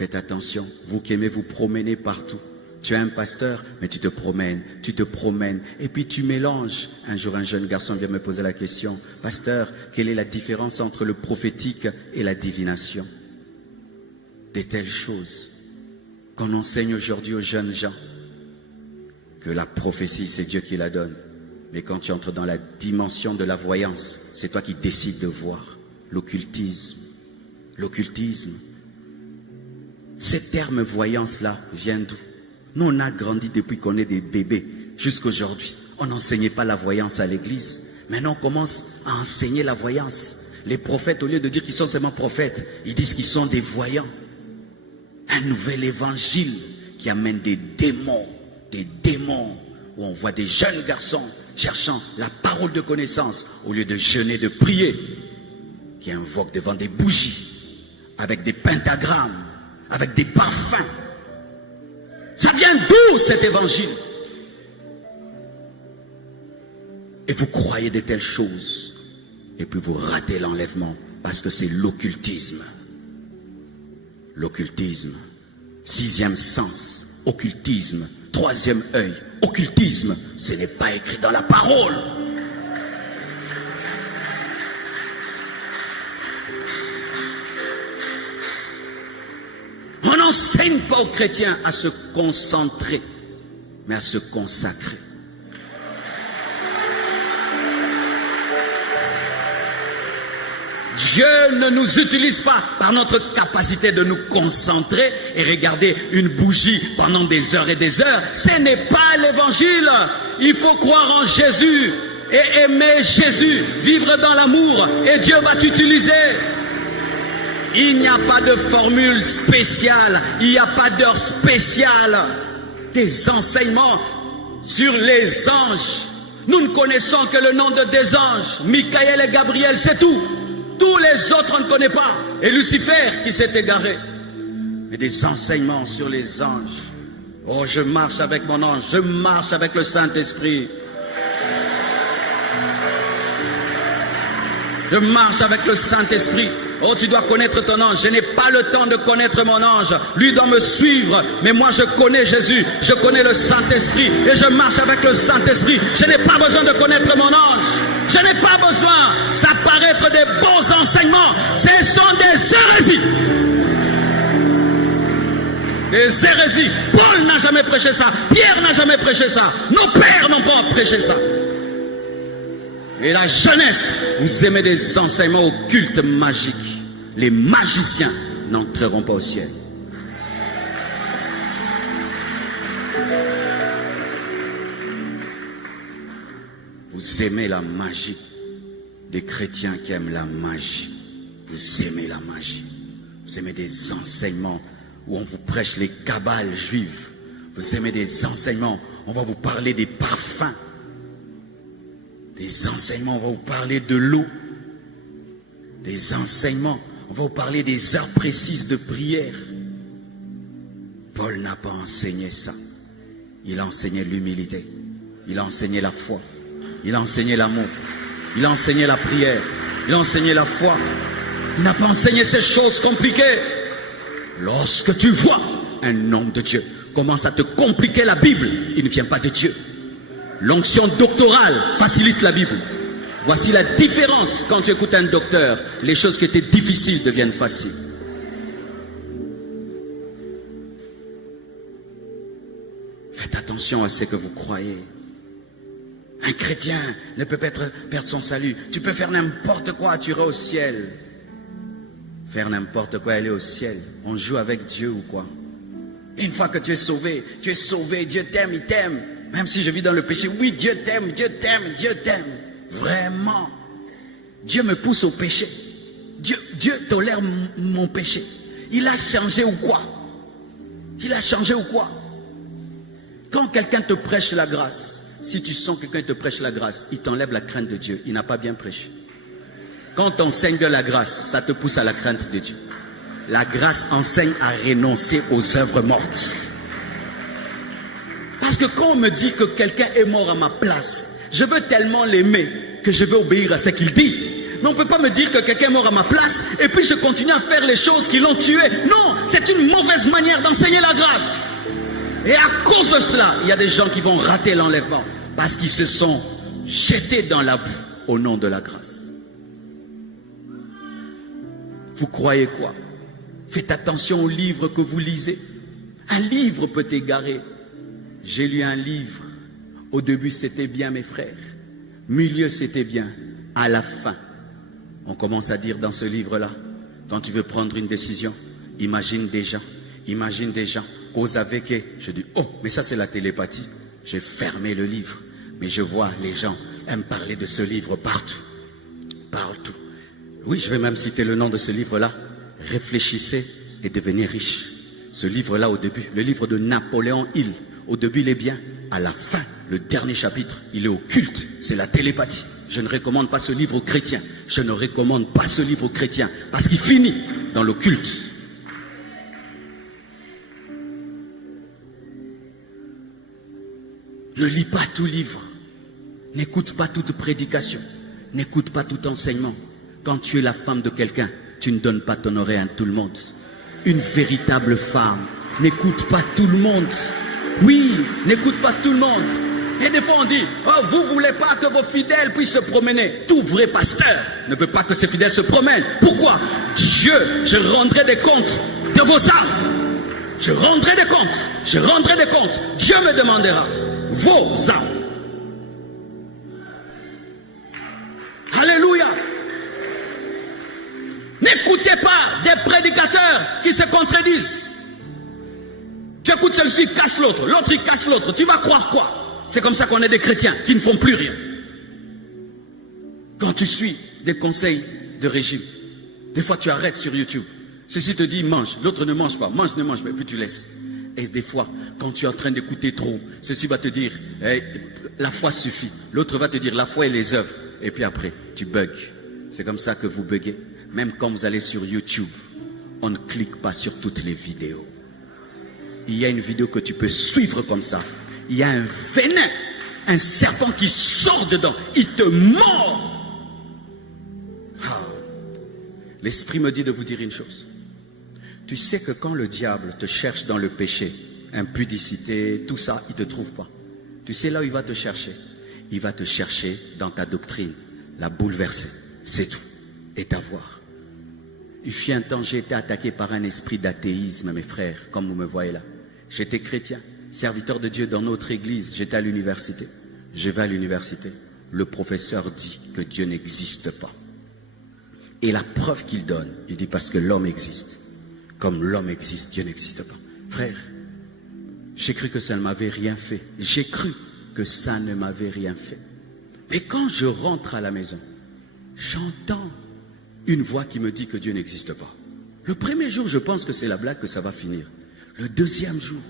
Faites attention, vous qui aimez vous promener partout. Tu es un pasteur, mais tu te promènes, et puis tu mélanges. Un jour, un jeune garçon vient me poser la question, « Pasteur, quelle est la différence entre le prophétique et la divination ?» Des telles choses qu'on enseigne aujourd'hui aux jeunes gens, que la prophétie, c'est Dieu qui la donne. Mais quand tu entres dans la dimension de la voyance, c'est toi qui décides de voir. L'occultisme. L'occultisme. Ces termes voyance-là viennent d'où? Nous, on a grandi depuis qu'on est des bébés jusqu'aujourd'hui. On n'enseignait pas la voyance à l'église. Maintenant, on commence à enseigner la voyance. Les prophètes, au lieu de dire qu'ils sont seulement prophètes, ils disent qu'ils sont des voyants. Un nouvel évangile qui amène des démons, où on voit des jeunes garçons cherchant la parole de connaissance au lieu de jeûner, de prier, qui invoquent devant des bougies, avec des pentagrammes, avec des parfums. Ça vient d'où cet évangile? Et vous croyez de telles choses, et puis vous ratez l'enlèvement, parce que c'est l'occultisme. L'occultisme, 6e sens, occultisme, 3e œil, occultisme, ce n'est pas écrit dans la parole. On n'enseigne pas aux chrétiens à se concentrer, mais à se consacrer. Dieu ne nous utilise pas par notre capacité de nous concentrer et regarder une bougie pendant des heures et des heures. Ce n'est pas l'évangile. Il faut croire en Jésus et aimer Jésus, vivre dans l'amour, et Dieu va t'utiliser. Il n'y a pas de formule spéciale, il n'y a pas d'heure spéciale. Des enseignements sur les anges. Nous ne connaissons que le nom de des anges, Michael et Gabriel, c'est tout. Tous les autres, on ne connaît pas. Et Lucifer qui s'est égaré. Mais des enseignements sur les anges. Oh, je marche avec mon ange, je marche avec le Saint-Esprit. Je marche avec le Saint-Esprit. Oh, tu dois connaître ton ange. Je n'ai pas le temps de connaître mon ange. Lui doit me suivre. Mais moi, je connais Jésus. Je connais le Saint-Esprit. Et je marche avec le Saint-Esprit. Je n'ai pas besoin de connaître mon ange. Je n'ai pas besoin. Ça paraît être des bons enseignements. Ce sont des hérésies. Des hérésies. Paul n'a jamais prêché ça. Pierre n'a jamais prêché ça. Nos pères n'ont pas prêché ça. Et la jeunesse, vous aimez des enseignements occultes magiques. Les magiciens n'entreront pas au ciel. Vous aimez la magie. Des chrétiens qui aiment la magie. Vous aimez la magie. Vous aimez des enseignements où on vous prêche les kabbales juives. Vous aimez des enseignements, on va vous parler des parfums. Des enseignements, on va vous parler de l'eau. Des enseignements, on va vous parler des heures précises de prière. Paul n'a pas enseigné ça. Il a enseigné l'humilité. Il a enseigné la foi. Il a enseigné l'amour. Il a enseigné la prière. Il a enseigné la foi. Il n'a pas enseigné ces choses compliquées. Lorsque tu vois un homme de Dieu commence à te compliquer la Bible, il ne vient pas de Dieu. L'onction doctorale facilite la Bible. Voici la différence quand tu écoutes un docteur. Les choses qui étaient difficiles deviennent faciles. Faites attention à ce que vous croyez. Un chrétien ne peut pas perdre son salut. Tu peux faire n'importe quoi, tu iras au ciel. Faire n'importe quoi, aller au ciel. On joue avec Dieu ou quoi? Une fois que tu es sauvé, Dieu t'aime, il t'aime. Même si je vis dans le péché, oui, Dieu t'aime, Dieu t'aime, Dieu t'aime. Vraiment. Dieu me pousse au péché. Dieu tolère mon péché. Il a changé ou quoi? Il a changé ou quoi? Quand quelqu'un te prêche la grâce, si tu sens que quelqu'un te prêche la grâce, il t'enlève la crainte de Dieu. Il n'a pas bien prêché. Quand on enseigne de la grâce, ça te pousse à la crainte de Dieu. La grâce enseigne à renoncer aux œuvres mortes. Parce que quand on me dit que quelqu'un est mort à ma place, je veux tellement l'aimer que je veux obéir à ce qu'il dit. Mais on ne peut pas me dire que quelqu'un est mort à ma place et puis je continue à faire les choses qui l'ont tué. Non, c'est une mauvaise manière d'enseigner la grâce. Et à cause de cela, il y a des gens qui vont rater l'enlèvement parce qu'ils se sont jetés dans la boue au nom de la grâce. Vous croyez quoi? Faites attention aux livres que vous lisez. Un livre peut t'égarer. J'ai lu un livre. Au début, c'était bien, mes frères. Milieu, c'était bien. À la fin, on commence à dire dans ce livre-là, quand tu veux prendre une décision, imagine des gens, cause avec eux. Je dis, oh, mais ça c'est la télépathie. J'ai fermé le livre, mais je vois les gens aiment parler de ce livre partout. Partout. Oui, je vais même citer le nom de ce livre-là. Réfléchissez et devenez riche. Ce livre-là au début, le livre de Napoléon Hill, au début il est bien, à la fin, le dernier chapitre, il est occulte, c'est la télépathie. Je ne recommande pas ce livre aux chrétiens. Je ne recommande pas ce livre aux chrétiens parce qu'il finit dans l'occulte. Ne lis pas tout livre. N'écoute pas toute prédication. N'écoute pas tout enseignement. Quand tu es la femme de quelqu'un, tu ne donnes pas ton oreille à tout le monde. Une véritable femme n'écoute pas tout le monde. Oui, n'écoute pas tout le monde. Et des fois on dit, oh, vous ne voulez pas que vos fidèles puissent se promener. Tout vrai pasteur ne veut pas que ses fidèles se promènent. Pourquoi? Dieu, je rendrai des comptes de vos âmes. Je rendrai des comptes. Je rendrai des comptes. Dieu me demandera vos âmes. Alléluia. N'écoutez pas des prédicateurs qui se contredisent. Tu écoutes celui-ci, casse l'autre, l'autre il casse l'autre. Tu vas croire quoi? C'est comme ça qu'on est des chrétiens qui ne font plus rien. Quand tu suis des conseils de régime, des fois tu arrêtes sur YouTube. Ceci te dit mange, l'autre ne mange pas, mange, ne mange pas, et puis tu laisses. Et des fois, quand tu es en train d'écouter trop, ceci va te dire, hey, la foi suffit. L'autre va te dire, la foi et les œuvres. Et puis après, tu bugs. C'est comme ça que vous buguez. Même quand vous allez sur YouTube, on ne clique pas sur toutes les vidéos. Il y a une vidéo que tu peux suivre comme ça. Il y a un venin, un serpent qui sort dedans. Il te mord. Ah. L'Esprit me dit de vous dire une chose. Tu sais que quand le diable te cherche dans le péché, impudicité, tout ça, il ne te trouve pas. Tu sais là où il va te chercher? Il va te chercher dans ta doctrine, la bouleverser. C'est tout. Et t'avoir. Il fut un temps, j'ai été attaqué par un esprit d'athéisme, mes frères, comme vous me voyez là. J'étais chrétien, serviteur de Dieu dans notre église. J'étais à l'université. Je vais à l'université. Le professeur dit que Dieu n'existe pas. Et la preuve qu'il donne, il dit parce que l'homme existe. Comme l'homme existe, Dieu n'existe pas. Frère, j'ai cru que ça ne m'avait rien fait. J'ai cru que ça ne m'avait rien fait. Mais quand je rentre à la maison, j'entends une voix qui me dit que Dieu n'existe pas. Le premier jour, je pense que c'est la blague, que ça va finir. Le deuxième jour,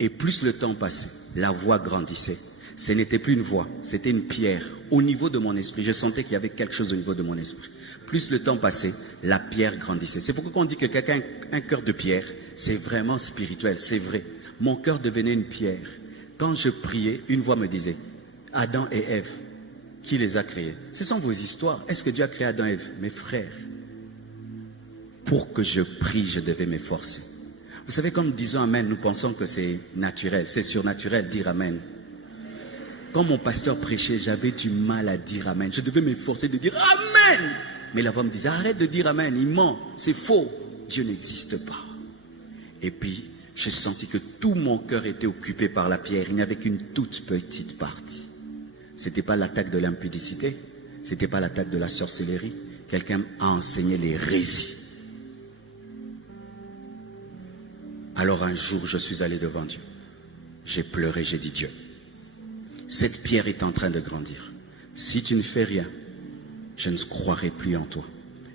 et plus le temps passait, la voix grandissait. Ce n'était plus une voix, c'était une pierre au niveau de mon esprit. Je sentais qu'il y avait quelque chose au niveau de mon esprit. Plus le temps passait, la pierre grandissait. C'est pourquoi on dit que quelqu'un a un cœur de pierre, c'est vraiment spirituel, c'est vrai. Mon cœur devenait une pierre. Quand je priais, une voix me disait, Adam et Ève, qui les a créés? Ce sont vos histoires. Est-ce que Dieu a créé Adam et Ève? Mes frères, pour que je prie, je devais m'efforcer. Vous savez, comme disons Amen, nous pensons que c'est naturel, c'est surnaturel dire Amen. Quand mon pasteur prêchait, j'avais du mal à dire Amen. Je devais m'efforcer de dire Amen. Mais la voix me disait, arrête de dire Amen, il ment, c'est faux. Dieu n'existe pas. Et puis, j'ai senti que tout mon cœur était occupé par la pierre. Il n'y avait qu'une toute petite partie. Ce n'était pas l'attaque de l'impudicité, ce n'était pas l'attaque de la sorcellerie. Quelqu'un a enseigné l'hérésie. Alors un jour, je suis allé devant Dieu. J'ai pleuré, j'ai dit, Dieu, cette pierre est en train de grandir. Si tu ne fais rien, je ne croirai plus en toi.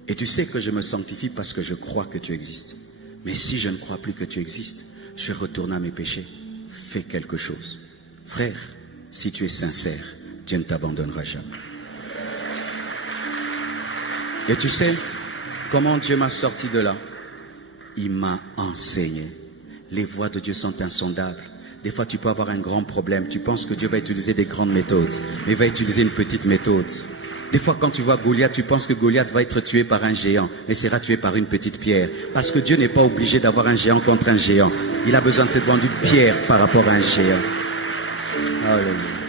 Et tu sais que je me sanctifie parce que je crois que tu existes. Mais si je ne crois plus que tu existes, je vais retourner à mes péchés. Fais quelque chose. Frère, si tu es sincère, Dieu ne t'abandonnera jamais. Et tu sais comment Dieu m'a sorti de là? Il m'a enseigné. Les voies de Dieu sont insondables. Des fois, tu peux avoir un grand problème. Tu penses que Dieu va utiliser des grandes méthodes, mais il va utiliser une petite méthode. Des fois, quand tu vois Goliath, tu penses que Goliath va être tué par un géant, mais sera tué par une petite pierre. Parce que Dieu n'est pas obligé d'avoir un géant contre un géant. Il a besoin de te vendre une pierre par rapport à un géant. Alléluia.